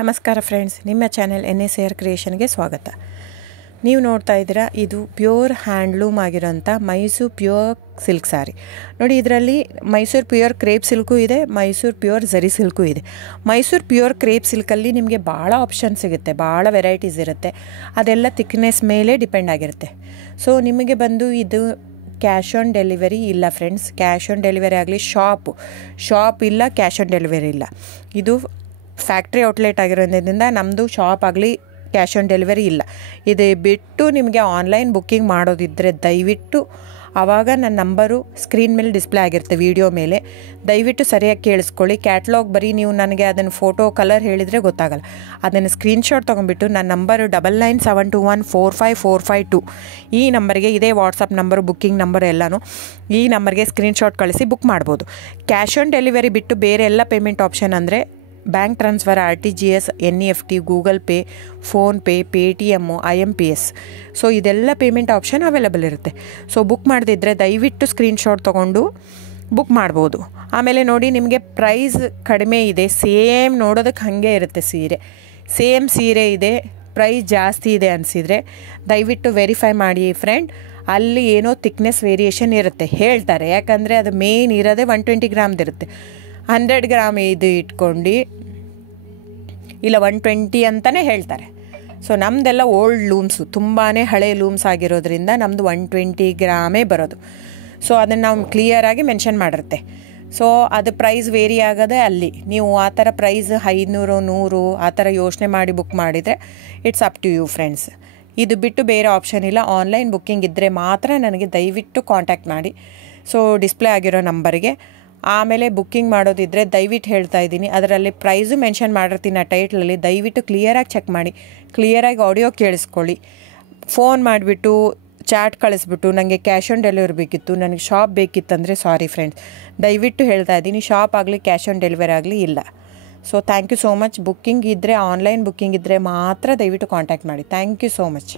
ನಮಸ್ಕಾರ ಫ್ರೆಂಡ್ಸ್, ನಿಮ್ಮ channel NSAR ಕ್ರಿಯೇಷನ್ಗೆ ಸ್ವಾಗತ. ನೀವು ನೋಡ್ತಾ ಇದ್ದೀರಾ, ಇದು ಪ್ಯೂರ್ ಹ್ಯಾಂಡ್ಲೂಮ್ ಆಗಿರೋಂಥ ಮೈಸೂರು ಪ್ಯೂರ್ ಸಿಲ್ಕ್ ಸ್ಯಾರಿ. ನೋಡಿ, ಇದರಲ್ಲಿ ಮೈಸೂರು ಪ್ಯೂರ್ ಕ್ರೇಪ್ ಸಿಲ್ಕು ಇದೆ, ಮೈಸೂರು ಪ್ಯೂರ್ ಝರಿ ಸಿಲ್ಕು ಇದೆ. ಮೈಸೂರು ಪ್ಯೂರ್ ಕ್ರೇಪ್ ಸಿಲ್ಕಲ್ಲಿ ನಿಮಗೆ ಭಾಳ ಆಪ್ಷನ್ ಸಿಗುತ್ತೆ, ಭಾಳ ವೆರೈಟೀಸ್ ಇರುತ್ತೆ. ಅದೆಲ್ಲ ಥಿಕ್ನೆಸ್ ಮೇಲೆ ಡಿಪೆಂಡ್ ಆಗಿರುತ್ತೆ. ಸೊ ನಿಮಗೆ ಬಂದು ಇದು ಕ್ಯಾಶ್ ಆನ್ ಡೆಲಿವರಿ ಇಲ್ಲ ಫ್ರೆಂಡ್ಸ್. ಕ್ಯಾಶ್ ಆನ್ ಡೆಲಿವರಿ ಆಗಲಿ, ಶಾಪ್ ಇಲ್ಲ, ಕ್ಯಾಶ್ ಆನ್ ಡೆಲಿವರಿ ಇಲ್ಲ. ಇದು ಫ್ಯಾಕ್ಟ್ರಿ ಔಟ್ಲೆಟ್ ಆಗಿರೋದ್ರಿಂದ ನಮ್ಮದು ಶಾಪ್ ಆಗಲಿ ಕ್ಯಾಶ್ ಆನ್ ಡೆಲಿವರಿ ಇಲ್ಲ. ಇದು ಬಿಟ್ಟು ನಿಮಗೆ ಆನ್ಲೈನ್ ಬುಕ್ಕಿಂಗ್ ಮಾಡೋದಿದ್ದರೆ ದಯವಿಟ್ಟು ಆವಾಗ ನನ್ನ ನಂಬರು ಸ್ಕ್ರೀನ್ ಮೇಲೆ ಡಿಸ್ಪ್ಲೇ ಆಗಿರುತ್ತೆ, ವಿಡಿಯೋ ಮೇಲೆ. ದಯವಿಟ್ಟು ಸರಿಯಾಗಿ ಕೇಳಿಸ್ಕೊಳ್ಳಿ. ಕ್ಯಾಟ್ಲಾಗ್ ಬರೀ ನೀವು ನನಗೆ ಅದನ್ನು ಫೋಟೋ ಕಲರ್ ಹೇಳಿದರೆ ಗೊತ್ತಾಗಲ್ಲ. ಅದನ್ನು ಸ್ಕ್ರೀನ್ಶಾಟ್ ತೊಗೊಂಡ್ಬಿಟ್ಟು ನನ್ನ ನಂಬರು 9972145452 ಈ ನಂಬರ್ಗೆ, ಇದೇ ವಾಟ್ಸಪ್ ನಂಬರು, ಬುಕ್ಕಿಂಗ್ ನಂಬರ್ ಎಲ್ಲನೂ ಈ ನಂಬರ್ಗೆ ಸ್ಕ್ರೀನ್ಶಾಟ್ ಕಳಿಸಿ ಬುಕ್ ಮಾಡ್ಬೋದು. ಕ್ಯಾಶ್ ಆನ್ ಡೆಲಿವರಿ ಬಿಟ್ಟು ಬೇರೆ ಎಲ್ಲ ಪೇಮೆಂಟ್ ಆಪ್ಷನ್ ಅಂದರೆ bank transfer, RTGS, NEFT, Google pay, PhonePe, Paytm, IMPS. So ಇದೆಲ್ಲ ಪೇಮೆಂಟ್ ಆಪ್ಷನ್ ಅವೈಲೇಬಲ್ ಇರುತ್ತೆ. ಸೊ ಬುಕ್ ಮಾಡದಿದ್ದರೆ ದಯವಿಟ್ಟು ಸ್ಕ್ರೀನ್ಶಾಟ್ ತೊಗೊಂಡು ಬುಕ್ ಮಾಡ್ಬೋದು. ಆಮೇಲೆ ನೋಡಿ, ನಿಮಗೆ ಪ್ರೈಸ್ ಕಡಿಮೆ ಇದೆ, ಸೇಮ್ ನೋಡೋದಕ್ಕೆ ಹಾಗೆ ಇರುತ್ತೆ ಸೇಮ್ ಸೀರೆ ಇದೆ, ಪ್ರೈಸ್ ಜಾಸ್ತಿ ಇದೆ ಅನಿಸಿದರೆ ದಯವಿಟ್ಟು ವೆರಿಫೈ ಮಾಡಿ ಫ್ರೆಂಡ್. ಅಲ್ಲಿ ಏನೋ ಥಿಕ್ನೆಸ್ ವೇರಿಯೇಷನ್ ಇರುತ್ತೆ ಹೇಳ್ತಾರೆ, ಯಾಕಂದರೆ ಅದು ಮೇನ್ ಇರೋದೇ 120 ಗ್ರಾಮ್ದಿರುತ್ತೆ. 100 ಗ್ರಾಮ್ ಇದು ಇಟ್ಕೊಂಡು ಇಲ್ಲ 120 ಅಂತಲೇ ಹೇಳ್ತಾರೆ. ಸೊ ನಮ್ಮದೆಲ್ಲ ಓಲ್ಡ್ ಲೂಮ್ಸು, ತುಂಬಾ ಹಳೆ ಲೂಮ್ಸ್ ಆಗಿರೋದ್ರಿಂದ ನಮ್ಮದು 120 ಗ್ರಾಮೇ ಬರೋದು. ಸೊ ಅದನ್ನು ನಾವು ಕ್ಲಿಯರಾಗಿ ಮೆನ್ಷನ್ ಮಾಡಿರುತ್ತೆ. ಸೊ ಅದು ಪ್ರೈಸ್ ವೇರಿ ಆಗೋದೇ ಅಲ್ಲಿ. ನೀವು ಆ ಥರ ಪ್ರೈಸ್ 500, 100 ಆ ಥರ ಯೋಚನೆ ಮಾಡಿ ಬುಕ್ ಮಾಡಿದರೆ it's up to you friends. ಇದು ಬಿಟ್ಟು ಬೇರೆ ಆಪ್ಷನ್ ಇಲ್ಲ. ಆನ್ಲೈನ್ ಬುಕ್ಕಿಂಗ್ ಇದ್ದರೆ ಮಾತ್ರ ನನಗೆ ದಯವಿಟ್ಟು ಕಾಂಟ್ಯಾಕ್ಟ್ ಮಾಡಿ. ಸೊ ಡಿಸ್ಪ್ಲೇ ಆಗಿರೋ ನಂಬರಿಗೆ. ಆಮೇಲೆ ಬುಕ್ಕಿಂಗ್ ಮಾಡೋದಿದ್ದರೆ ದಯವಿಟ್ಟು ಹೇಳ್ತಾ ಇದ್ದೀನಿ, ಅದರಲ್ಲಿ ಪ್ರೈಸು ಮೆನ್ಷನ್ ಮಾಡಿರ್ತೀನಿ ಆ ಟೈಟ್ಲಲ್ಲಿ. ದಯವಿಟ್ಟು ಕ್ಲಿಯರಾಗಿ ಚೆಕ್ ಮಾಡಿ, ಕ್ಲಿಯರಾಗಿ ಆಡಿಯೋ ಕೇಳಿಸ್ಕೊಳ್ಳಿ. ಫೋನ್ ಮಾಡಿಬಿಟ್ಟು ಚಾಟ್ ಕಳಿಸ್ಬಿಟ್ಟು ನನಗೆ ಕ್ಯಾಶ್ ಆನ್ ಡೆಲಿವರಿ ಬೇಕಿತ್ತು, ನನಗೆ ಶಾಪ್ ಬೇಕಿತ್ತಂದರೆ ಸಾರಿ ಫ್ರೆಂಡ್ಸ್, ದಯವಿಟ್ಟು ಹೇಳ್ತಾ ಇದ್ದೀನಿ, ಶಾಪ್ ಆಗಲಿ ಕ್ಯಾಶ್ ಆನ್ ಡೆಲಿವರಿ ಆಗಲಿ ಇಲ್ಲ. So thank you so much. Booking ಇದ್ದರೆ, ಆನ್ಲೈನ್ ಬುಕ್ಕಿಂಗ್ ಇದ್ದರೆ ಮಾತ್ರ ದಯವಿಟ್ಟು ಕಾಂಟ್ಯಾಕ್ಟ್ ಮಾಡಿ. Thank you so much.